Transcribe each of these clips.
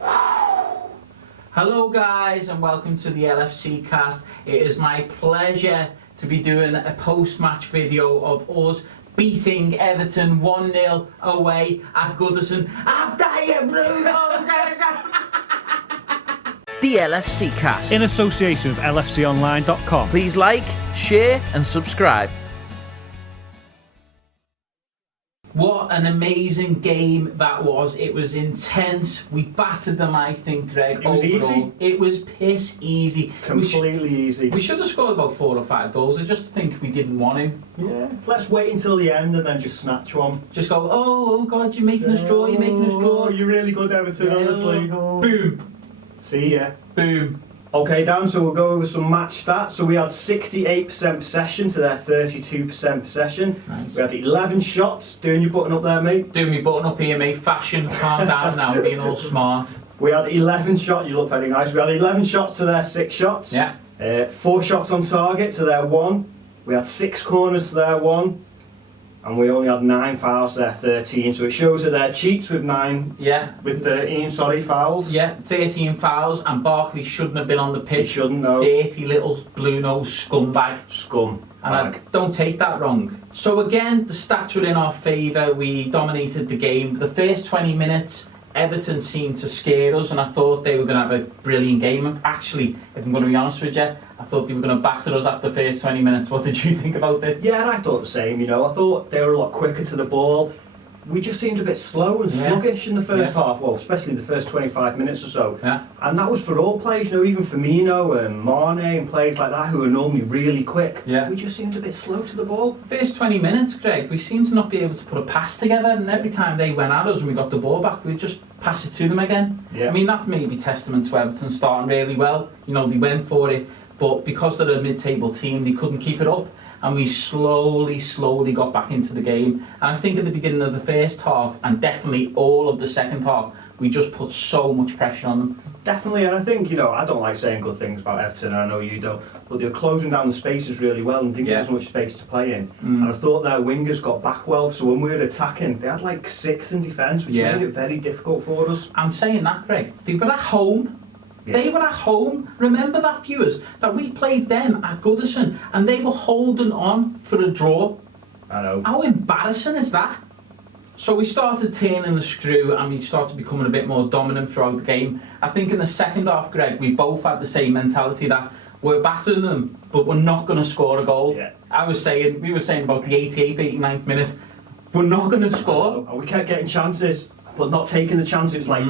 Hello guys and welcome to the LFC cast. It is my pleasure to be doing a post-match video of us beating Everton 1-0 away at Goodison. After you, Bruno! The LFC cast. In association with LFConline.com. Please like, share and subscribe. What an amazing game that was. It was intense. We battered them, I think, Greg. It was easy. It was piss easy. Completely easy. We should have scored about 4 or 5 goals. I just think we didn't want to. Yeah. Let's wait until the end and then just snatch one. Just go, oh God, you're making us draw, you're making us draw. You're really good, Everton, honestly. Oh. Boom. See ya. Boom. Okay, Dan, so we'll go over some match stats. So we had 68% possession to their 32% possession. Nice. We had 11 shots. Doing your button up there, mate. Doing me button up here, mate. Fashion. Calm down now, being all smart. We had 11 shots. You look very nice. We had 11 shots to their 6 shots. Yeah. 4 shots on target to their 1. We had 6 corners to their 1. And we only had 9 fouls to their 13. So it shows that they're cheats with 9. Yeah. With 13, fouls. Yeah, 13 fouls, and Barkley shouldn't have been on the pitch. He shouldn't, no. Dirty little blue-nosed scumbag. Scum. And I don't take that wrong. So again, the stats were in our favour. We dominated the game. The first 20 minutes, Everton seemed to scare us, and I thought they were going to have a brilliant game. And actually, if I'm going to be honest with you, I thought they were going to batter us after the first 20 minutes. What did you think about it? Yeah, I thought the same, you know. I thought they were a lot quicker to the ball. We just seemed a bit slow and sluggish in the first half, well, especially the first 25 minutes or so. Yeah. And that was for all players, you know, even Firmino and Mane and players like that who are normally really quick. Yeah. We just seemed a bit slow to the ball. First 20 minutes, Greg, we seemed to not be able to put a pass together, and every time they went at us and we got the ball back, we'd just pass it to them again. Yeah. I mean, that's maybe testament to Everton starting really well. You know, they went for it, but because they're a mid-table team, they couldn't keep it up. And we slowly got back into the game. And I think at the beginning of the first half, and definitely all of the second half, we just put so much pressure on them. Definitely, and I think, you know, I don't like saying good things about Everton, and I know you don't, but they're closing down the spaces really well and didn't give us much space to play in. And I thought their wingers got back well, so when we were attacking, they had like 6 in defence, which made it very difficult for us. I'm saying that, Greg, they were at home. Yeah. They were at home. Remember that, viewers, that we played them at Goodison and they were holding on for a draw. I know. How embarrassing is that? So we started turning the screw and we started becoming a bit more dominant throughout the game. I think in the second half, Greg, we both had the same mentality that we're battering them, but we're not going to score a goal. Yeah. We were saying about the 88th, 89th minute, we're not going to score. And we kept getting chances, but not taking the chances. Like,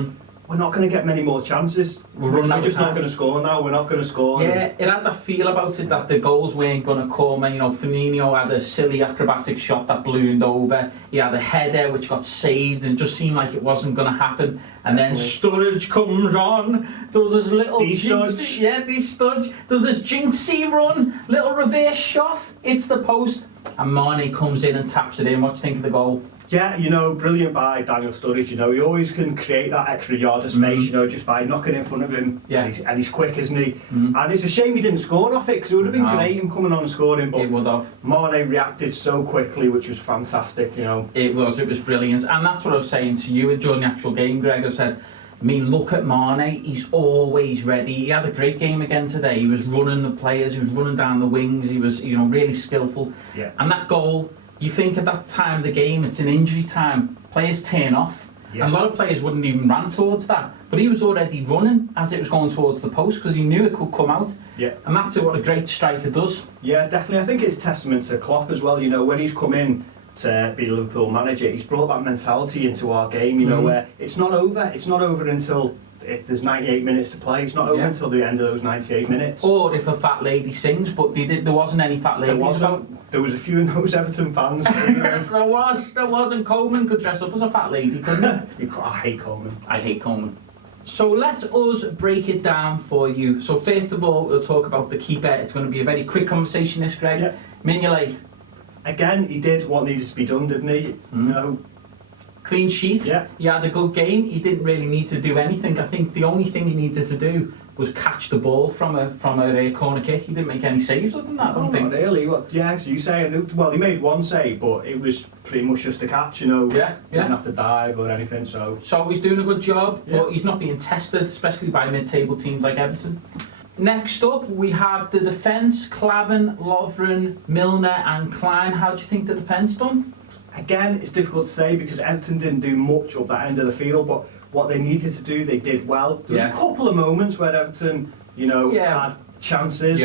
we're not going to get many more chances. We're just not going to score now. We're not going to score. Yeah, it had that feel about it that the goals weren't going to come. And, you know, Firmino had a silly acrobatic shot that ballooned over. He had a header which got saved and it just seemed like it wasn't going to happen. And then Sturridge comes on, does this little jinxie, does this jinxie run, little reverse shot, hits the post, and Mane comes in and taps it in. What do you think of the goal? Yeah, you know, brilliant by Daniel Sturridge. You know, he always can create that extra yard of space, you know, just by knocking in front of him. Yeah. And he's quick, isn't he? And it's a shame he didn't score off it, because it would have been great him coming on and scoring. But it would have. Mane reacted so quickly, which was fantastic, you know. It was brilliant. And that's what I was saying to you during the actual game, Greg. I said, I mean, look at Mane, he's always ready. He had a great game again today. He was running the players, he was running down the wings, he was, you know, really skillful. Yeah. And that goal, you think at that time of the game, it's an injury time, players turn off. Yeah. And a lot of players wouldn't even run towards that. But he was already running as it was going towards the post because he knew it could come out. Yeah. And that's what a great striker does. Yeah, definitely. I think it's testament to Klopp as well. You know, when he's come in to be Liverpool manager, he's brought that mentality into our game, you know, where it's not over. It's not over until there's 98 minutes to play. It's not over until the end of those 98 minutes. Or if a fat lady sings, but there wasn't any fat ladies about. There was a few of those Everton fans. There was, and Coleman could dress up as a fat lady, couldn't he? I hate Coleman. I hate Coleman. So let us break it down for you. So first of all, we'll talk about the keeper. It's going to be a very quick conversation, this, Greg. Yeah. Mignolet. Again, he did what needed to be done, didn't he? You know, Clean sheet. Yeah. He had a good game. He didn't really need to do anything. I think the only thing he needed to do was catch the ball from a corner kick. He didn't make any saves other than that, I don't think. Not really. Well, yeah, as you say, well, he made one save, but it was pretty much just a catch, you know. Yeah, yeah. Didn't have to dive or anything, so... So he's doing a good job, Yeah. but he's not being tested, especially by mid-table teams like Everton. Next up, we have the defence, Klavan, Lovren, Milner and Klein. How do you think the defence done? Again, it's difficult to say because Everton didn't do much up that end of the field, but what they needed to do, they did well. There was a couple of moments where Everton, you know, had chances,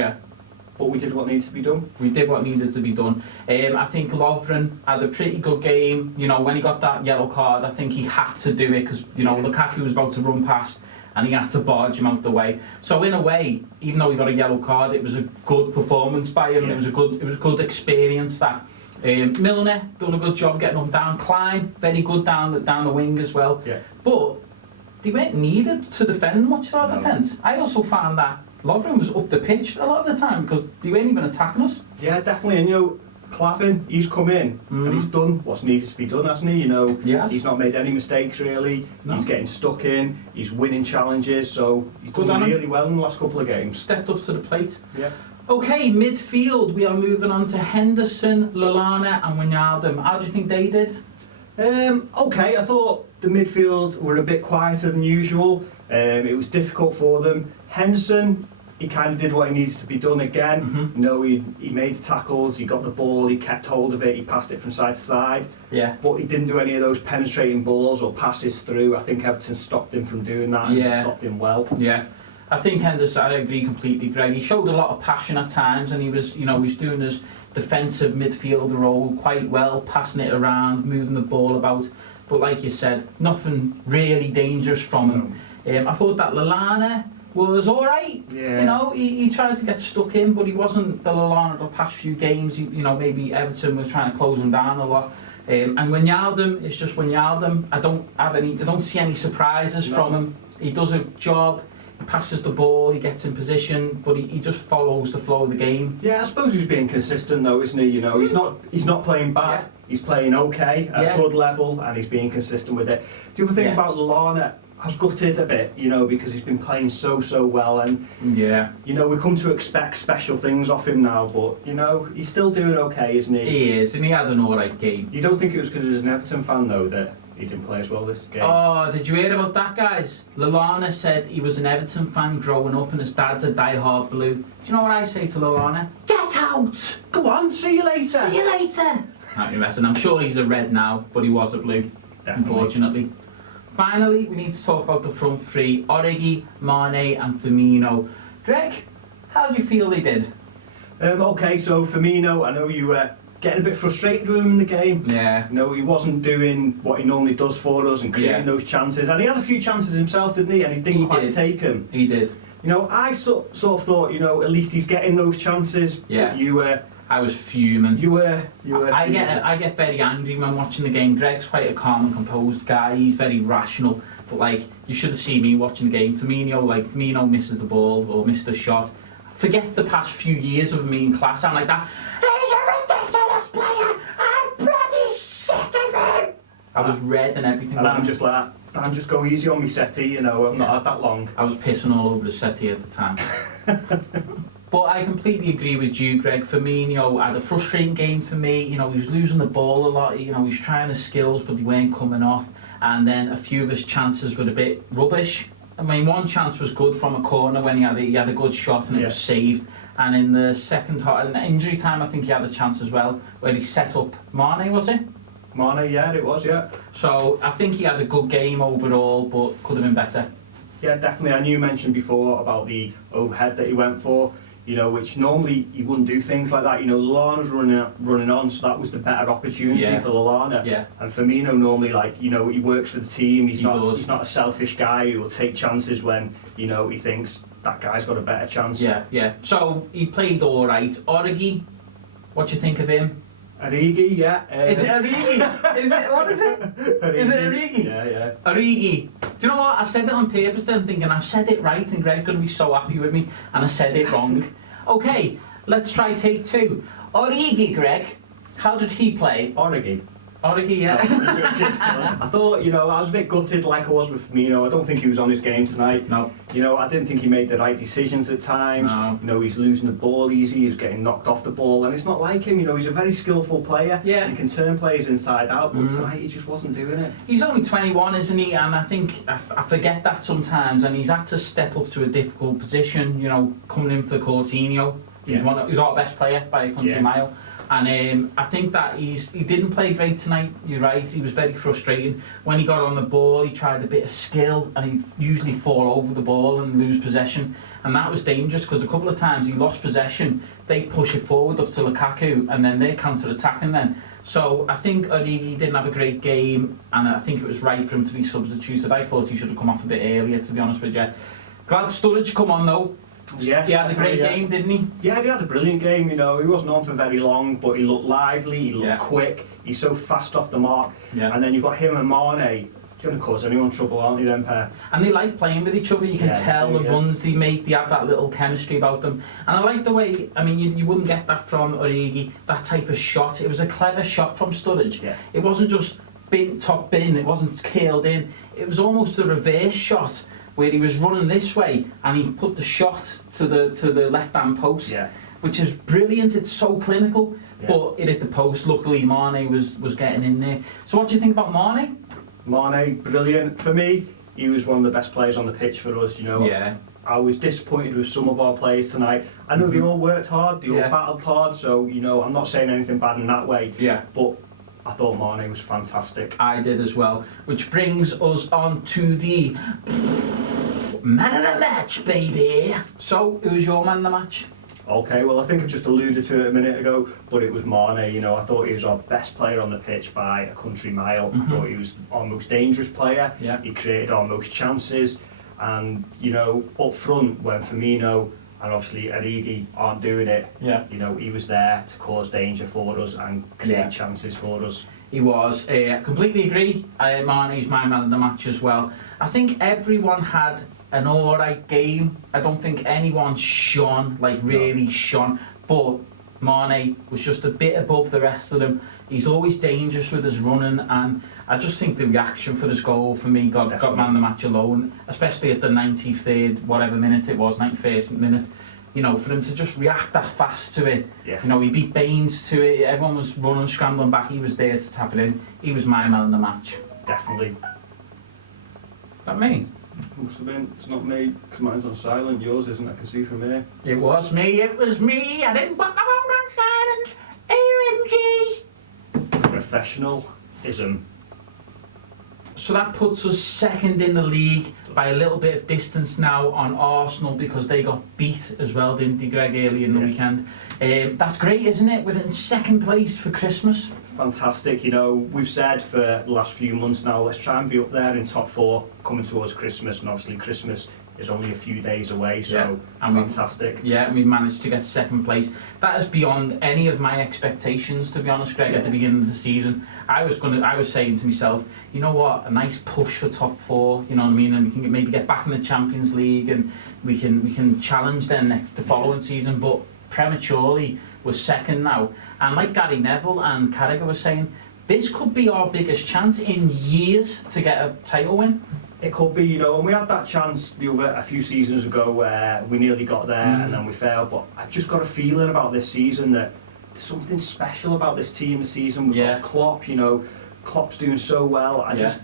but we did what needed to be done. We did what needed to be done. I think Lovren had a pretty good game. You know, when he got that yellow card, I think he had to do it because, you know, Lukaku was about to run past and he had to barge him out the way. So in a way, even though he got a yellow card, it was a good performance by him. It was a good experience. That Milner done a good job getting up and down. Klein very good down the wing as well. Yeah. But they weren't needed to defend much of our defence. I also found that Lovren was up the pitch a lot of the time because they weren't even attacking us. Yeah, definitely. And you know, Klavan, he's come in and he's done what's needed to be done, hasn't he? You know, he's not made any mistakes really. No. He's getting stuck in. He's winning challenges, so he's done really well in the last couple of games. Stepped up to the plate. Yeah. Okay, midfield. We are moving on to Henderson, Lallana, and Wijnaldum. How do you think they did? Okay, I thought the midfield were a bit quieter than usual. It was difficult for them. Henderson, he kind of did what he needed to be done again. You know, he made the tackles, he got the ball, he kept hold of it, he passed it from side to side. Yeah. But he didn't do any of those penetrating balls or passes through. I think Everton stopped him from doing that and stopped him well. Yeah. I think Henderson, I agree completely, Greg. He showed a lot of passion at times and he was, you know, he was doing his defensive midfielder role quite well, passing it around, moving the ball about. But like you said, nothing really dangerous from him. I thought that Lallana was alright. Yeah. You know, he tried to get stuck in, but he wasn't the Lallana of the past few games. You know, maybe Everton was trying to close him down a lot. And Wijnaldum, it's just Wijnaldum. I don't see any surprises from him. He does a job. He passes the ball, he gets in position, but he just follows the flow of the game. Yeah, I suppose he's being consistent though, isn't he? You know, he's not playing bad. He's playing okay at a good level, and he's being consistent with it. The other thing about Lallana, I was gutted a bit, you know, because he's been playing so well, and you know, we come to expect special things off him now, but you know, he's still doing okay, isn't he? He is, and he had an alright game. You don't think it was because he was an Everton fan though that he didn't play as well this game? Oh, did you hear about that, guys? Lallana said he was an Everton fan growing up and his dad's a die-hard Blue. Do you know what I say to Lallana? Get out! Go on, see you later! See you later! Can't be messing. I'm sure he's a red now, but he was a blue, unfortunately. Finally, we need to talk about the front three, Origi, Mane and Firmino. Greg, how do you feel they did? Okay, so Firmino, I know you were getting a bit frustrated with him in the game. Yeah. You know, he wasn't doing what he normally does for us and creating those chances. And he had a few chances himself, didn't he? And he didn't quite take them. He did. You know, I sort of thought, you know, at least he's getting those chances. Yeah. But I was fuming. You were. I get very angry when watching the game. Greg's quite a calm and composed guy. He's very rational. But like, you should have seen me watching the game. Firmino misses the ball or missed a shot. Forget the past few years of me in class. I'm like that. He's a ridiculous player. I'm bloody sick of him. I was red and everything. And I'm just like, Dan, just go easy on me settee. You know, I've not had that long. I was pissing all over the settee at the time. But I completely agree with you, Greg. Firmino had a frustrating game for me. You know, he was losing the ball a lot. You know, he was trying his skills, but they weren't coming off. And then a few of his chances were a bit rubbish. I mean, one chance was good from a corner when he had a good shot and it was saved. And in the second half, in injury time, I think he had a chance as well where he set up Mane, was it? Mane, yeah, it was, yeah. So I think he had a good game overall, but could have been better. Yeah, definitely. And you mentioned before about the overhead that he went for. You know, which normally you wouldn't do things like that. You know, Lallana's running on, so that was the better opportunity for Lallana. Yeah. And Firmino normally, like, you know, he works for the team. He's not a selfish guy who will take chances when, you know, he thinks that guy's got a better chance. Yeah, yeah. So he played all right. Origi, what do you think of him? Origi, yeah. Is it Origi? Is it? What is it? Origi. Is it Origi? Yeah, yeah. Origi. Do you know what? I said it on purpose then, thinking I've said it right and Greg's going to be so happy with me, and I said it wrong. Okay, let's try take two. Origi, Greg. How did he play? Origi. Origi, yeah. I thought, you know, I was a bit gutted like I was with Firmino. I don't think he was on his game tonight. No. You know, I didn't think he made the right decisions at times. No. You know, he's losing the ball easy, he's getting knocked off the ball, and it's not like him. You know, he's a very skillful player. Yeah. He can turn players inside out, but tonight he just wasn't doing it. He's only 21, isn't he? And I think I forget that sometimes. And he's had to step up to a difficult position. You know, coming in for Coutinho. He's he's our best player by a country mile. And I think that he didn't play great tonight. You're right. He was very frustrating. When he got on the ball, he tried a bit of skill, and he'd usually fall over the ball and lose possession. And that was dangerous because a couple of times he lost possession. They push it forward up to Lukaku, and then they're counter-attacking then. So I think Origi didn't have a great game, and I think it was right for him to be substituted. I thought he should have come off a bit earlier, to be honest with you. Glad Sturridge come on though. Yes, he had a great game, didn't he? Yeah, he had a brilliant game. You know, he wasn't on for very long, but he looked lively, he looked quick, he's so fast off the mark. Yeah. And then you've got him and Mane. It's going to cause anyone trouble, aren't they, them pair? And they like playing with each other. You can tell the runs they make, they have that little chemistry about them. And I like the way, I mean, you wouldn't get that from Origi, that type of shot. It was a clever shot from Sturridge. Yeah. It wasn't just top bin, it wasn't curled in. It was almost a reverse shot, where he was running this way and he put the shot to the left-hand post, which is brilliant. It's so clinical, but it hit the post. Luckily, Mane was getting in there. So what do you think about Mane? Mane, brilliant. For me, he was one of the best players on the pitch for us, you know. Yeah. I was disappointed with some of our players tonight. I know they all worked hard, they all battled hard, so, you know, I'm not saying anything bad in that way. Yeah. But I thought Mane was fantastic. I did as well. Which brings us on to the man of the match, baby. So, who was your man of the match? Okay, well, I think I just alluded to it a minute ago, but it was Mane. You know, I thought he was our best player on the pitch by a country mile. I thought he was our most dangerous player. Yeah. He created our most chances. And, you know, up front, when Firmino and obviously Origi aren't doing it, you know, he was there to cause danger for us and create chances for us. He was. Completely agree. Mane's my man of the match as well. I think everyone had an alright game. I don't think anyone shone, like really shone, but Mane was just a bit above the rest of them. He's always dangerous with his running, and I just think the reaction for his goal for me got man of the match alone, especially at the 93rd, whatever minute it was, 91st minute. You know, for him to just react that fast to it. Yeah. You know, he beat Baines to it. Everyone was running, scrambling back. He was there to tap it in. He was my man of the match. Definitely. That me? Must have been. It's not me, because mine's on silent. Yours isn't, I can see from here. It was me, it was me. I didn't put my phone on silent. AMG. Professionalism. So that puts us second in the league by a little bit of distance now on Arsenal, because they got beat as well, didn't they, Greg, early in the weekend. That's great, isn't it? We're in second place for Christmas. Fantastic. You know, we've said for the last few months now, let's try and be up there in top four coming towards Christmas, and obviously Christmas is only a few days away, so fantastic. And we managed to get second place. That is beyond any of my expectations, to be honest, Greg, at the beginning of the season. I was saying to myself, you know what, a nice push for top four, you know what I mean, and we can maybe get back in the Champions League, and we can challenge them the following season, but prematurely we're second now. And like Gary Neville and Carragher were saying, this could be our biggest chance in years to get a title win. It could be, you know, and we had that chance a few seasons ago where we nearly got there and then we failed, but I've just got a feeling about this season that there's something special about this team this season. We've got Klopp, you know, Klopp's doing so well. And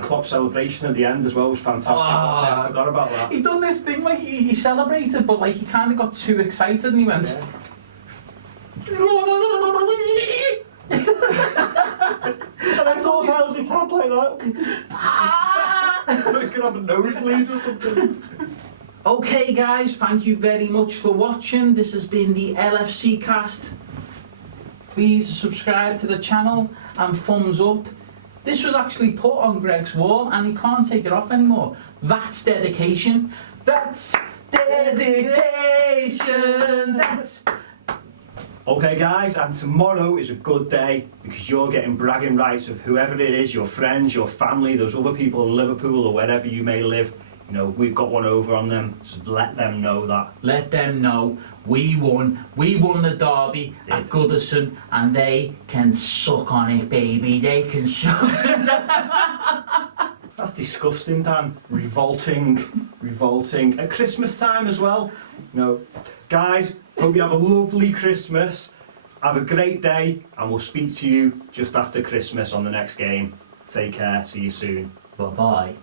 Klopp's celebration at the end as well was fantastic. I forgot about that. He done this thing, like he celebrated, but like he kind of got too excited and he went... And I sort of held his hand like that. I thought he was going to have a nosebleed or something. Okay guys, thank you very much for watching. This has been the LFC cast. Please subscribe to the channel and thumbs up. This was actually put on Greg's wall and he can't take it off anymore. That's dedication. That's dedication. That's... Okay guys, and tomorrow is a good day because you're getting bragging rights of whoever it is, your friends, your family, those other people in Liverpool or wherever you may live. You know, we've got one over on them, so let them know that. Let them know we won. We won the derby at Goodison, and they can suck on it, baby. They can suck. That's disgusting, Dan. Revolting. At Christmas time as well. You know, guys, hope you have a lovely Christmas. Have a great day, and we'll speak to you just after Christmas on the next game. Take care. See you soon. Bye bye.